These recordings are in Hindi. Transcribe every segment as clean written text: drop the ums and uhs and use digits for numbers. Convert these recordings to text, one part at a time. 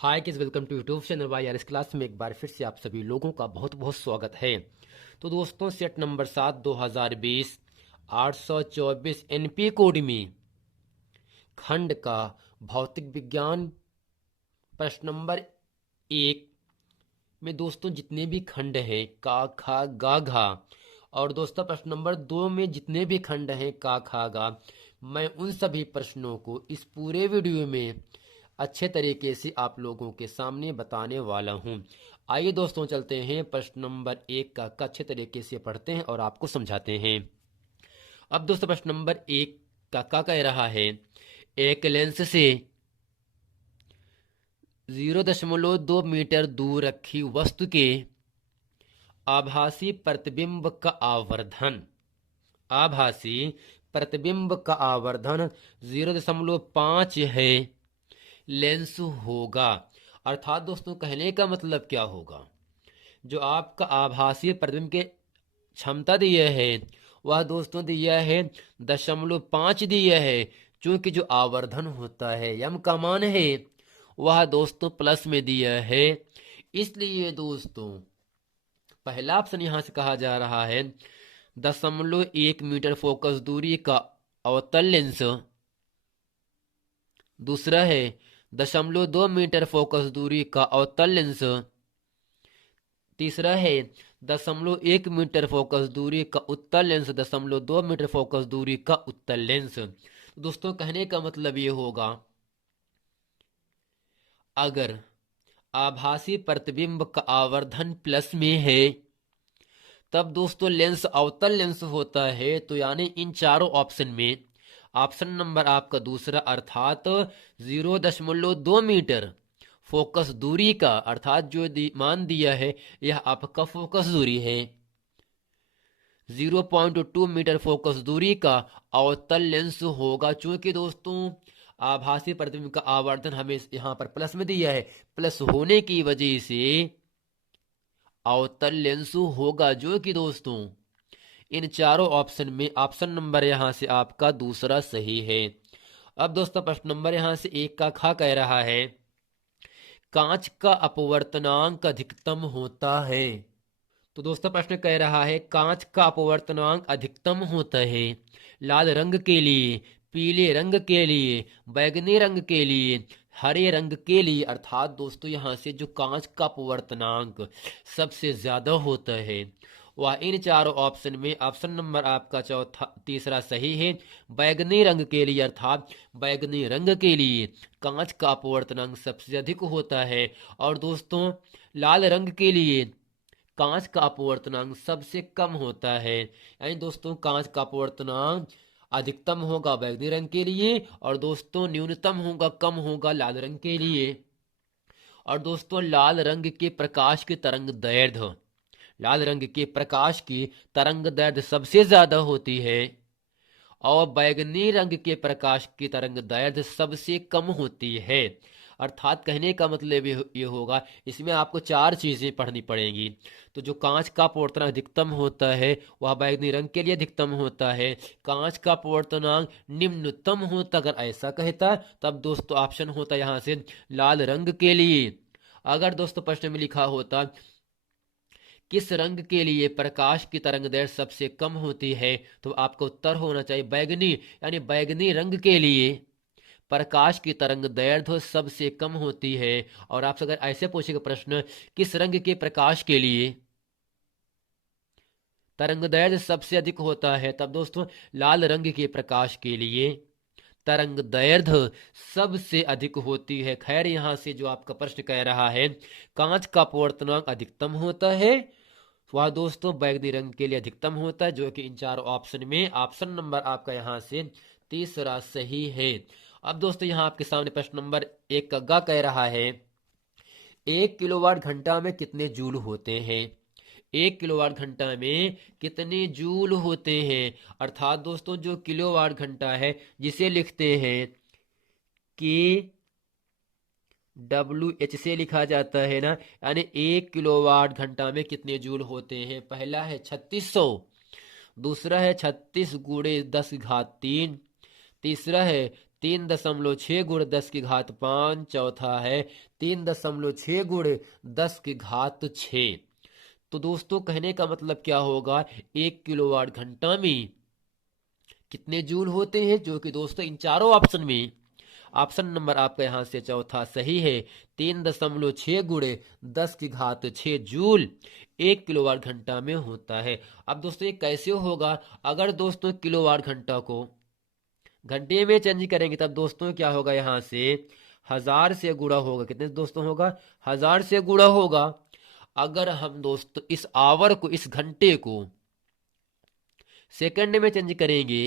हाय किस welcome to YouTube channel Y R. इस क्लास में एक बार फिर से आप सभी लोगों का बहुत बहुत स्वागत है। तो दोस्तों सेट नंबर 7 2020 824 एनपी कोड में खंड का भौतिक विज्ञान प्रश्न नंबर 1 में दोस्तों जितने भी खंड हैं का खा गा घा, और दोस्तों प्रश्न नंबर 2 में जितने भी खंड हैं का खा गा, मैं उन सभी प्रश्नों को इस पूरे वीडियो में अच्छे तरीके से आप लोगों के सामने बताने वाला हूं। आइए दोस्तों चलते हैं प्रश्न नंबर 1 का अच्छे तरीके से पढ़ते हैं और आपको समझाते हैं। अब दोस्तों प्रश्न नंबर 1 का क्या कह रहा है। एक लेंस से 0.2 मीटर दूर रखी वस्तु के आभासी प्रतिबिंब का आवर्धन आभासी प्रतिबिंब का आवर्धन 0.5 है लेंस होगा। अर्थात दोस्तों कहने का मतलब क्या होगा, जो आपका आभासी प्रतिबिंब के क्षमता दिया है वह दोस्तों दिया है 0.5 दिया है, क्योंकि जो आवर्धन होता है यम का मान है वह दोस्तों प्लस में दिया है। इसलिए दोस्तों पहला ऑप्शन यहां से कहा जा रहा है 0.1 मीटर फोकस दूरी का अवतल लेंस। दूसरा है 0.2 मीटर फोकस दूरी का अवतल लेंस। तीसरा है 0.1 मीटर फोकस दूरी का उत्तल लेंस। 0.2 मीटर फोकस दूरी का उत्तल लेंस। तो दोस्तों कहने का मतलब ये होगा, अगर आभासी प्रतिबिंब का आवर्धन प्लस में है तब दोस्तों लेंस अवतल लेंस होता है। तो यानी इन चारों ऑप्शन में ऑप्शन नंबर आपका दूसरा अर्थात 0.2 मीटर फोकस दूरी का, अर्थात जो मान दिया है यह आपका फोकस दूरी है। 0.2 मीटर फोकस दूरी का अवतल लेंस होगा, क्योंकि दोस्तों आभासी प्रतिबिंब का आवर्धन हमें यहां पर प्लस में दिया है, प्लस होने की वजह से अवतल लेंस होगा, जो कि दोस्तों इन चारों ऑप्शन में ऑप्शन नंबर यहां से आपका दूसरा सही है। अब दोस्तों प्रश्न नंबर यहां से 1 का खा कह रहा है कांच का अपवर्तनांक अधिकतम होता है। तो दोस्तों प्रश्न कह रहा है कांच का अपवर्तनांक अधिकतम होता है लाल रंग के लिए, पीले रंग के लिए, बैगनी रंग के लिए, हरे रंग के लिए। अर्थात दोस्तों यहां से जो कांच का अपवर्तनांक सबसे ज्यादा होता है वह इन चारों ऑप्शन में ऑप्शन नंबर आपका तीसरा सही है। बैगनी रंग के लिए, अर्थात बैगनी रंग के लिए कांच का अपवर्तनांक सबसे अधिक होता है, और दोस्तों लाल रंग के लिए कांच का अपवर्तनांक सबसे कम होता है। यानी दोस्तों कांच का अपवर्तनांक अधिकतम होगा बैगनी रंग के लिए, और दोस्तों न्यूनतम होगा, कम होगा लाल रंग के लिए। और दोस्तों लाल रंग के प्रकाश की तरंग दैर्ध्य, लाल रंग के प्रकाश की तरंग दैर्ध्य सबसे ज्यादा होती है, और बैगनी रंग के प्रकाश की तरंग दैर्ध्य सबसे कम होती है। अर्थात कहने का मतलब ये होगा, इसमें आपको चार चीजें पढ़नी पड़ेंगी। तो जो कांच का अपवर्तनांक अधिकतम होता है वह बैगनी रंग के लिए अधिकतम होता है। कांच का अपवर्तनांक निम्नतम होता, अगर ऐसा कहता तब दोस्तों ऑप्शन होता यहां से लाल रंग के लिए। अगर दोस्तों प्रश्न में लिखा होता किस रंग के लिए प्रकाश की तरंगदैर्घ्य सबसे कम होती है, तो आपका उत्तर होना चाहिए बैगनी, यानी बैगनी रंग के लिए प्रकाश की तरंगदैर्घ्य सबसे कम होती है। और आपसे अगर ऐसे पूछेगा प्रश्न किस रंग के प्रकाश के लिए तरंगदैर्घ्य सबसे अधिक होता है, तब दोस्तों लाल रंग के प्रकाश के लिए तरंगदैर्घ्य सबसे अधिक होती है। खैर यहां से जो आपका प्रश्न कह रहा है कांच का अपवर्तनांक अधिकतम होता है, वह दोस्तों बैगनी रंग के लिए अधिकतम होता है, जो कि इन चार ऑप्शन में ऑप्शन नंबर आपका यहां से तीसरा सही है। अब दोस्तों यहां आपके सामने प्रश्न नंबर 1 का गा कह रहा है 1 किलोवाट घंटा में कितने जूल होते हैं। 1 किलोवाट घंटा में कितने जूल होते हैं। अर्थात दोस्तों जो किलोवाट घंटा है जिसे लिखते हैं कि WH से लिखा जाता है ना, यानी 1 किलोवाट घंटा में कितने जूल होते हैं। पहला है 3600, दूसरा है 36 × 10⁻³ तीसरा है 3.6 गुण 10 की घात 5। चौथा है 3.6 गुण 10 की घात 6। तो दोस्तों कहने का मतलब क्या होगा, 1 किलोवाट घंटा में कितने जूल होते हैं, जो कि दोस्तों इन चारों ऑप्शन में ऑप्शन नंबर आपका यहां से चौथा सही है। 3.6 गुणे 10 की घात 6 जूल 1 किलोवाट घंटा में होता है। अब दोस्तों ये कैसे होगा, अगर दोस्तों किलोवाट घंटा को घंटे में चेंज करेंगे तब दोस्तों क्या होगा, यहां से 1000 से गुणा होगा। कितने दोस्तों होगा, 1000 से गुणा होगा। अगर हम दोस्तों इस आवर को, इस घंटे को सेकंड में चेंज करेंगे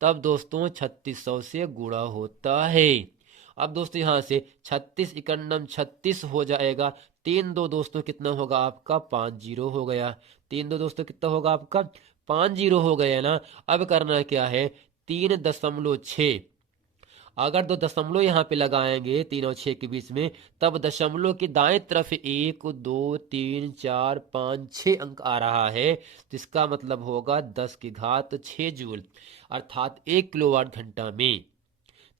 तब दोस्तों 3600 से गुणा होता है। अब दोस्तों यहां से 36 इकन्नम 36 हो जाएगा। 3 2 दोस्तों कितना होगा आपका, 50 हो गया। 3 2 दोस्तों कितना होगा आपका, 50 हो गया ना। अब करना क्या है, 3.6, अगर दो दशमलव यहाँ पे लगाएंगे 3 और 6 के बीच में, तब दशमलव की दाएं तरफ 1 2 3 4 5 6 अंक आ रहा है। तो इसका मतलब होगा 10 की घात 6 जूल, अर्थात 1 किलोवाट घंटा में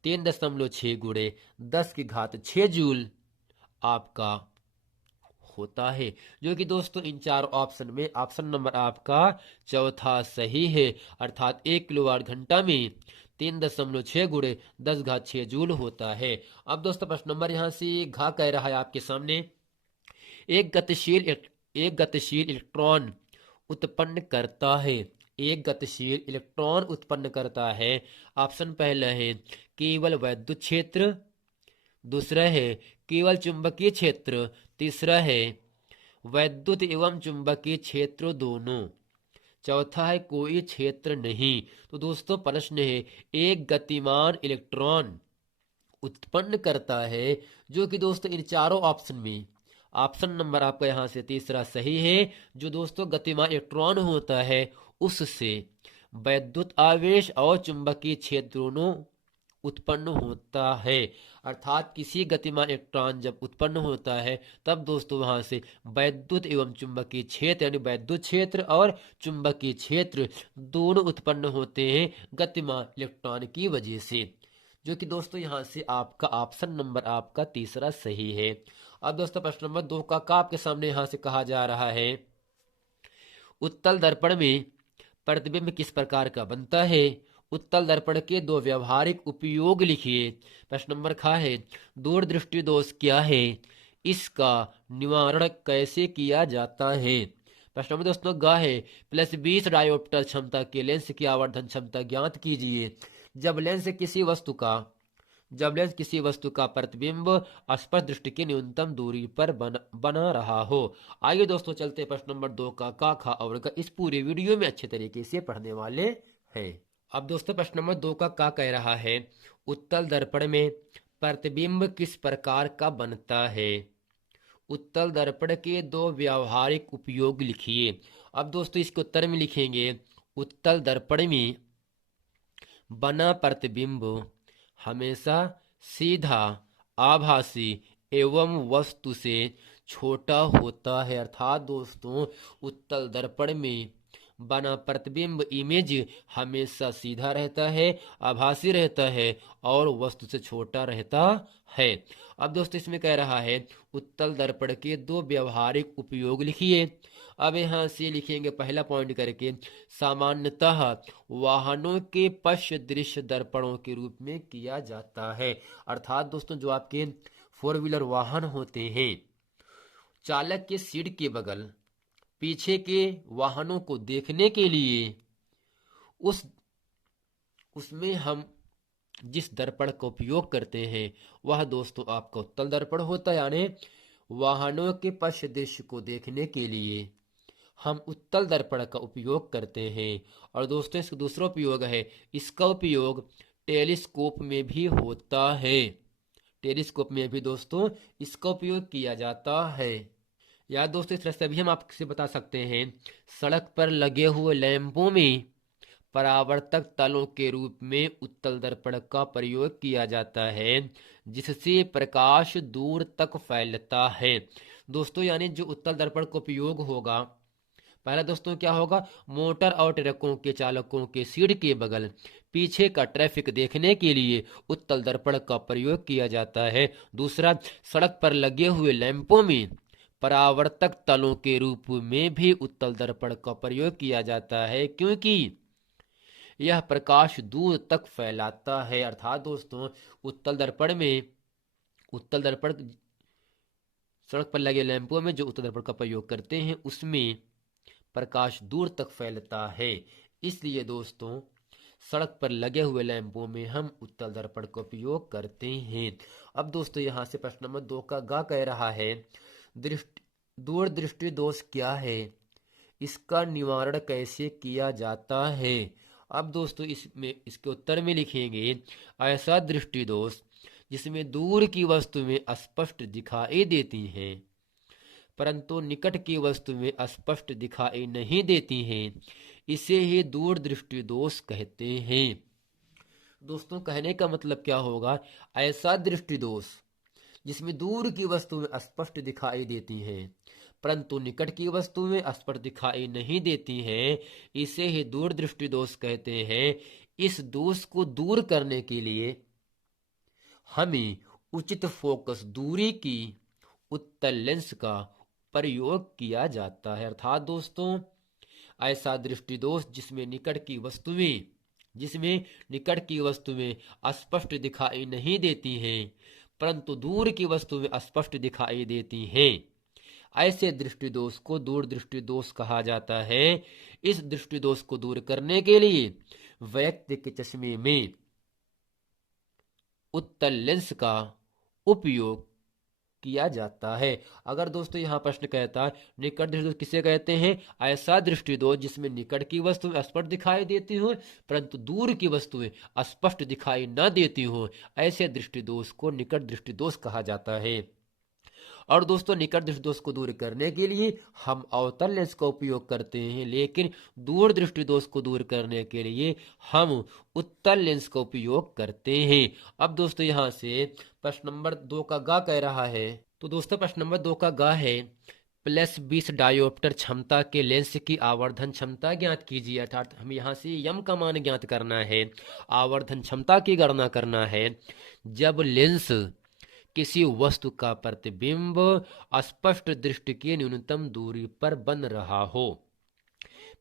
3.6 गुणे 10 की घात 6 जूल आपका होता है, जो कि दोस्तों इन चार ऑप्शन में ऑप्शन नंबर आपका चौथा सही है, अर्थात 1 किलोवाट घंटा में 3.6 गुणे 10 घात 6 जूल होता है। अब दोस्तों प्रश्न नंबर यहां से घा कह रहा है आपके सामने, एक गतिशील इलेक्ट्रॉन उत्पन्न करता है। एक गतिशील इलेक्ट्रॉन उत्पन्न करता है। ऑप्शन पहला है केवल वैद्युत क्षेत्र, दूसरा है केवल चुंबकीय क्षेत्र, तीसरा है वैद्युत एवं चुंबकीय क्षेत्र दोनों, चौथा है कोई क्षेत्र नहीं। तो दोस्तों प्रश्न है, एक गतिमान इलेक्ट्रॉन उत्पन्न करता है, जो कि दोस्तों इन चारों ऑप्शन में ऑप्शन नंबर आपका यहां से तीसरा सही है। जो दोस्तों गतिमान इलेक्ट्रॉन होता है उससे वैद्युत आवेश और चुंबकीय क्षेत्र दोनों उत्पन्न होता है, अर्थात किसी गतिमान इलेक्ट्रॉन जब उत्पन्न होता है तब दोस्तों वहां से वैद्युत एवं चुंबकीय क्षेत्र, यानी वैद्युत क्षेत्र और चुंबकीय क्षेत्र दोनों उत्पन्न होते हैं गतिमान इलेक्ट्रॉन की वजह से, जो कि दोस्तों यहां से आपका ऑप्शन नंबर आपका तीसरा सही है। अब दोस्तों प्रश्न नंबर 2 का आपके सामने यहां से कहा जा रहा है, उत्तल दर्पण में प्रतिबिंब किस प्रकार का बनता है। उत्तल दर्पण के दो व्यवहारिक उपयोग लिखिए। प्रश्न नंबर खा है, दूरदृष्टि दोष क्या है, इसका निवारण कैसे किया जाता है। प्रश्न नंबर दोस्तों गा है, +20 डायोप्टर क्षमता के लेंस की आवर्धन क्षमता ज्ञात कीजिए। जब लेंस किसी वस्तु का प्रतिबिंब स्पष्ट दृष्टि की न्यूनतम दूरी पर बना रहा हो। आइए दोस्तों चलते प्रश्न नंबर 2 का खा और का इस पूरे वीडियो में अच्छे तरीके से पढ़ने वाले हैं। अब दोस्तों प्रश्न नंबर 2 का कह रहा है, उत्तल दर्पण में प्रतिबिंब किस प्रकार का बनता है। उत्तल दर्पण के दो व्यावहारिक उपयोग लिखिए। अब दोस्तों इसके उत्तर में लिखेंगे, उत्तल दर्पण में बना प्रतिबिंब हमेशा सीधा, आभासी एवं वस्तु से छोटा होता है, अर्थात दोस्तों उत्तल दर्पण में बना प्रतिबिंब इमेज हमेशा सीधा रहता है, आभासी रहता है और वस्तु से छोटा रहता है। अब दोस्तों इसमें कह रहा है, उत्तल दर्पण के दो व्यवहारिक उपयोग लिखिए। अब यहां से लिखेंगे पहला पॉइंट करके, सामान्यतः वाहनों के पश्च दृश्य दर्पणों के रूप में किया जाता है, अर्थात दोस्तों जो आपके 4 व्हीलर वाहन होते हैं, चालक के सीट के बगल पीछे के वाहनों को देखने के लिए उसमें हम जिस दर्पण का उपयोग करते हैं वह दोस्तों आपका उत्तल दर्पण होता है, यानी वाहनों के पश्च दृश्य को देखने के लिए हम उत्तल दर्पण का उपयोग करते हैं। और दोस्तों इसका दूसरा उपयोग है, इसका उपयोग टेलीस्कोप में भी होता है। टेलीस्कोप में भी दोस्तों इसका उपयोग किया जाता है। या दोस्तों इस तरह से भी हम आपसे बता सकते हैं, सड़क पर लगे हुए लैंपों में परावर्तक तलों के रूप में उत्तल दर्पण का प्रयोग किया जाता है, जिससे प्रकाश दूर तक फैलता है। दोस्तों यानी जो उत्तल दर्पण का उपयोग होगा पहला दोस्तों क्या होगा, मोटर और ट्रकों के चालकों के सीट के बगल पीछे का ट्रैफिक देखने के लिए उत्तल दर्पण का प्रयोग किया जाता है। दूसरा, सड़क पर लगे हुए लैंपों में परावर्तक तलों के रूप में भी उत्तल दर्पण का प्रयोग किया जाता है, क्योंकि यह प्रकाश दूर तक फैलाता है। अर्थात दोस्तों, उत्तल दर्पण सड़क पर लगे लैंपों में जो उत्तल दर्पण का प्रयोग करते हैं उसमें प्रकाश दूर तक फैलता है, इसलिए दोस्तों सड़क पर लगे हुए लैंपों में हम उत्तल दर्पण का उपयोग करते हैं। अब दोस्तों यहां से प्रश्न नंबर 2 का गा कह रहा है, दूरदृष्टि दोष क्या है, इसका निवारण कैसे किया जाता है। अब दोस्तों इसमें इसके उत्तर में लिखेंगे, ऐसा दृष्टि दोष जिसमें दूर की वस्तु में स्पष्ट दिखाई देती है परंतु निकट की वस्तु में स्पष्ट दिखाई नहीं देती हैं, इसे ही दूर दृष्टि दोष कहते हैं। दोस्तों कहने का मतलब क्या होगा, ऐसा दृष्टि दोष जिसमें दूर की वस्तु में स्पष्ट दिखाई देती है परंतु निकट की वस्तु में स्पष्ट दिखाई नहीं देती है, इसे ही दूर दृष्टि दोष कहते हैं। इस दोष को दूर करने के लिए हमें उचित फोकस दूरी की उत्तल लेंस का प्रयोग किया जाता है। अर्थात दोस्तों ऐसा दृष्टि दोष जिसमें निकट की वस्तु में स्पष्ट दिखाई नहीं देती हैं परंतु दूर की वस्तु में स्पष्ट दिखाई देती हैं, ऐसे दृष्टि दोष को दूर दृष्टि दोष कहा जाता है। इस दृष्टि दोष को दूर करने के लिए व्यक्ति के चश्मे में उत्तल लेंस का उपयोग किया जाता है। अगर दोस्तों यहाँ प्रश्न कहता है निकट दृष्टि दोष किसे कहते हैं, ऐसा दृष्टि दोष जिसमें निकट की वस्तु स्पष्ट दिखाई देती हो परंतु दूर की वस्तुएं स्पष्ट दिखाई न देती हो, ऐसे दृष्टि दोष को निकट दृष्टि दोष कहा जाता है। और दोस्तों निकट दृष्टि दोष को दूर करने के लिए हम अवतल लेंस का उपयोग करते हैं, लेकिन दूर दृष्टि दोष को दूर करने के लिए हम उत्तल लेंस का उपयोग करते हैं। अब दोस्तों यहां से प्रश्न नंबर 2 का गा कह रहा है, तो दोस्तों प्रश्न नंबर 2 का गा है, +20 डायोप्टर क्षमता के लेंस की आवर्धन क्षमता ज्ञात कीजिए। अर्थात हम यहाँ से यम का मान ज्ञात करना है, आवर्धन क्षमता की गणना करना है जब लेंस किसी वस्तु का प्रतिबिंब स्पष्ट दृष्टि की न्यूनतम दूरी पर बन रहा हो।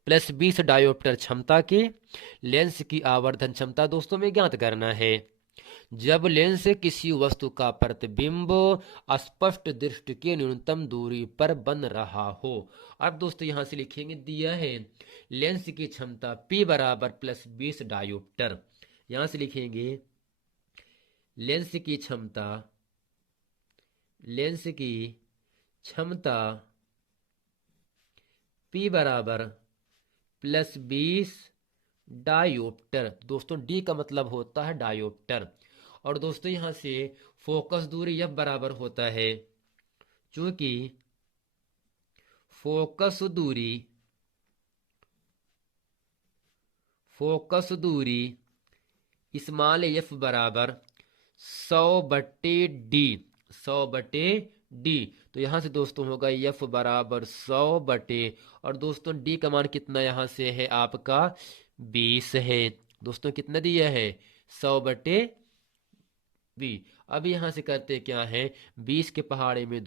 +20 डायोप्टर क्षमता के लेंस की आवर्धन क्षमता दोस्तों में ज्ञात करना है जब लेंस किसी वस्तु का प्रतिबिंब स्पष्ट दृष्टि की न्यूनतम दूरी पर बन रहा हो। अब दोस्तों यहां से लिखेंगे, दिया है लेंस की क्षमता P बराबर +20 डायोप्टर। यहां से लिखेंगे लेंस की क्षमता P बराबर +20 डायोप्टर। दोस्तों डी का मतलब होता है डायोप्टर। और दोस्तों यहां से फोकस दूरी F बराबर होता है, चूंकि फोकस दूरी स्मॉल f बराबर 100/d। तो यहां से दोस्तों होगा f बराबर 100 और दोस्तों d का मान कितना यहां से है आपका 20 है। दोस्तों कितना दिया है 100/20। अब यहां से करते क्या है, 20 के पहाड़े में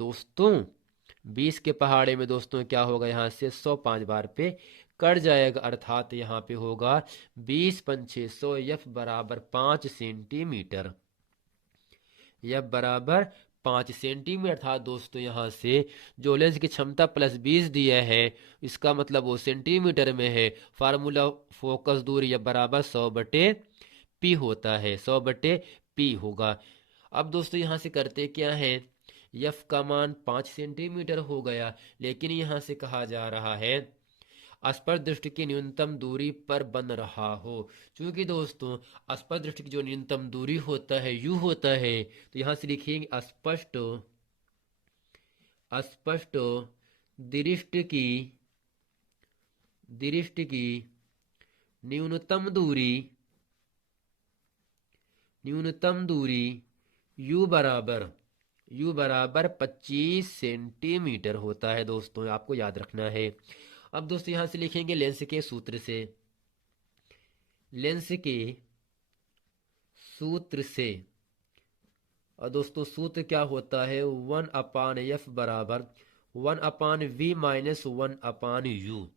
दोस्तों क्या होगा, यहां से 100 5 बार पे कट जाएगा, अर्थात यहाँ पे होगा 20 × 600 f बराबर 5 सेंटीमीटर। f बराबर 5 सेंटीमीटर। अर्थात दोस्तों यहाँ से जो लेंस की क्षमता +20 दिया है इसका मतलब वो सेंटीमीटर में है। फार्मूला फोकस दूरी f बराबर 100/p होता है, 100/p होगा। अब दोस्तों यहाँ से करते क्या है, f का मान 5 सेंटीमीटर हो गया, लेकिन यहाँ से कहा जा रहा है स्पष्ट दृष्टि की न्यूनतम दूरी पर बन रहा हो। क्योंकि दोस्तों स्पष्ट दृष्टि की जो न्यूनतम दूरी होता है यू होता है, तो यहां से लिखेंगे स्पष्ट दृष्टि की न्यूनतम दूरी यू बराबर 25 सेंटीमीटर होता है। दोस्तों आपको याद रखना है। अब दोस्तों यहां से लिखेंगे लेंस के सूत्र से, लेंस के सूत्र से। और दोस्तों सूत्र क्या होता है, 1/f बराबर 1/v माइनस 1/u।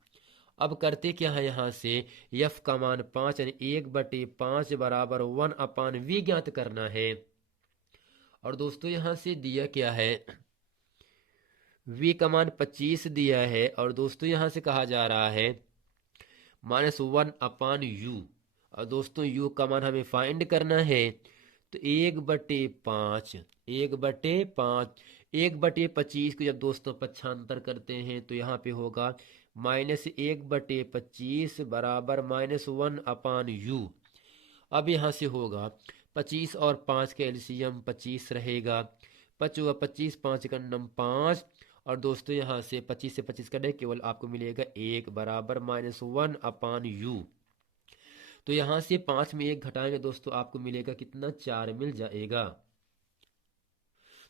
अब करते क्या है, यहां से f का मान 5 यानी 1/5 बराबर 1/v ज्ञात करना है। और दोस्तों यहां से दिया क्या है, v का मान 25 दिया है। और दोस्तों यहां से कहा जा रहा है माइनस 1/u। और दोस्तों u का मान हमें फाइंड करना है, तो 1/5 1/25 को जब दोस्तों पक्षांतर करते हैं तो यहाँ पे होगा -1/25 बराबर -1/u। अब यहाँ से होगा 25 और 5 के एलसीएम 25 रहेगा, 5 हुआ 25, 5 का नम 5। और दोस्तों यहाँ से 25 से 25 कटे केवल आपको मिलेगा 1 बराबर -1/u। तो यहाँ से 5 में 1 घटाएंगे दोस्तों आपको मिलेगा कितना, 4 मिल जाएगा।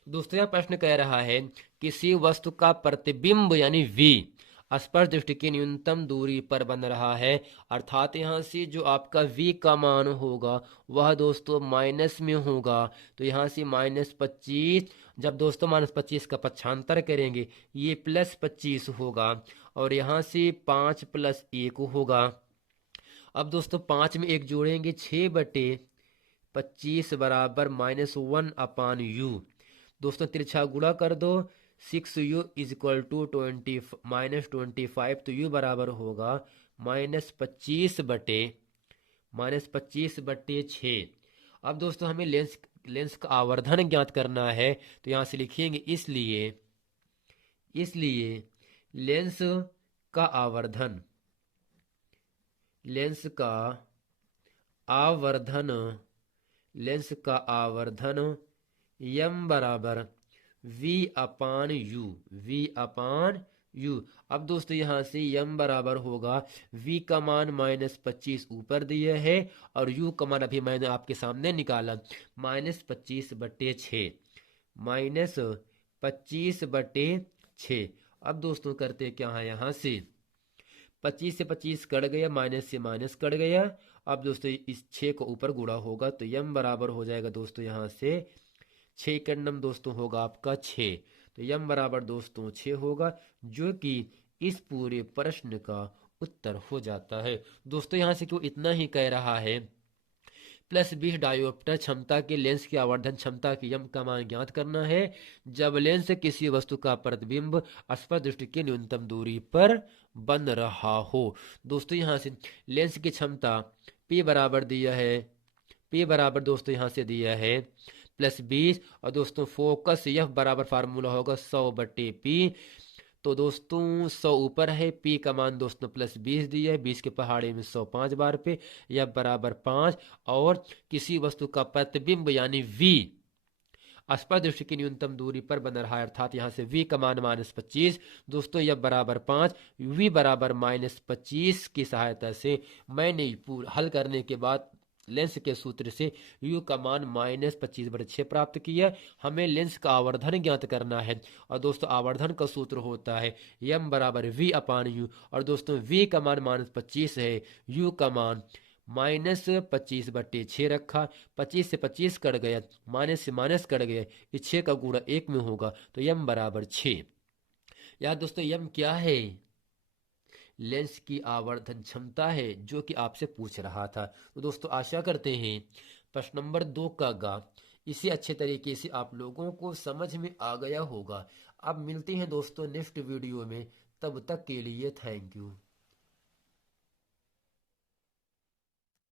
दोस्तों यह प्रश्न कह रहा है किसी वस्तु का प्रतिबिंब यानी v स्पर्श दृष्टि की न्यूनतम दूरी पर बन रहा है, अर्थात यहाँ से जो आपका v का मान होगा वह दोस्तों माइनस में होगा। तो यहाँ से -25, जब दोस्तों -25 का पक्षांतर करेंगे ये +25 होगा, और यहाँ से 5 + 1 होगा। अब दोस्तों 5 में 1 जोड़ेंगे 6/25 बराबर -1/u। दोस्तों तिरछा गुणा कर दो, 6u = 25, तो u बराबर होगा -25/6। अब दोस्तों हमें लेंस का आवर्धन ज्ञात करना है, तो यहां से लिखेंगे इसलिए लेंस का आवर्धन m बराबर v/u। अब दोस्तों यहां से m बराबर होगा, v का मान -25 ऊपर दिया है और u का मान अभी मैंने आपके सामने निकाला -25/6। अब दोस्तों करते क्या है, यहां से 25 से 25 कट गया, माइनस से माइनस कट गया। अब दोस्तों इस 6 को ऊपर गुणा होगा तो m बराबर हो जाएगा दोस्तों यहाँ से 6 का नम दोस्तों होगा आपका 6, तो m बराबर दोस्तों 6 होगा, जो कि इस पूरे प्रश्न का उत्तर हो जाता है। दोस्तों यहाँ से क्यों इतना ही कह रहा है, +20 डायोप्टर क्षमता के लेंस की आवर्धन क्षमता की m का मान ज्ञात करना है जब लेंस किसी वस्तु का प्रतिबिंब स्पर्श दृष्टि की न्यूनतम दूरी पर बन रहा हो। दोस्तों यहाँ से लेंस की क्षमता P बराबर दिया है, P बराबर दोस्तों यहाँ से दिया है +20, और दोस्तों फोकस F बराबर फार्मूला होगा 100/P। तो दोस्तों 100 ऊपर है, P का मान दोस्तों +20 दिया है, 20 के पहाड़े में 100 5 बार पे, F बराबर 5। और किसी वस्तु का प्रतिबिंब यानी V स्पर्श दृष्टि की न्यूनतम दूरी पर बन रहा है, अर्थात यहाँ से v का मान -25 दोस्तों f बराबर 5, v बराबर -25 की सहायता से मैंने हल करने के बाद लेंस के सूत्र से u का मान -25/6 प्राप्त किया। हमें लेंस का आवर्धन ज्ञात करना है, और दोस्तों आवर्धन का सूत्र होता है m बराबर v/u, और दोस्तों v का मान -25 है, u का मान -25/6 रखा, 25 से 25 कट गया, माइनस से माइनस कट गया, इस 6 का गुणा 1 में होगा, तो m बराबर 6। यार दोस्तों m क्या है, लेंस की आवर्धन क्षमता है, जो कि आपसे पूछ रहा था। तो दोस्तों आशा करते हैं प्रश्न नंबर 2 का गा इसे अच्छे तरीके से आप लोगों को समझ में आ गया होगा। अब मिलते हैं दोस्तों नेक्स्ट वीडियो में, तब तक के लिए थैंक यू।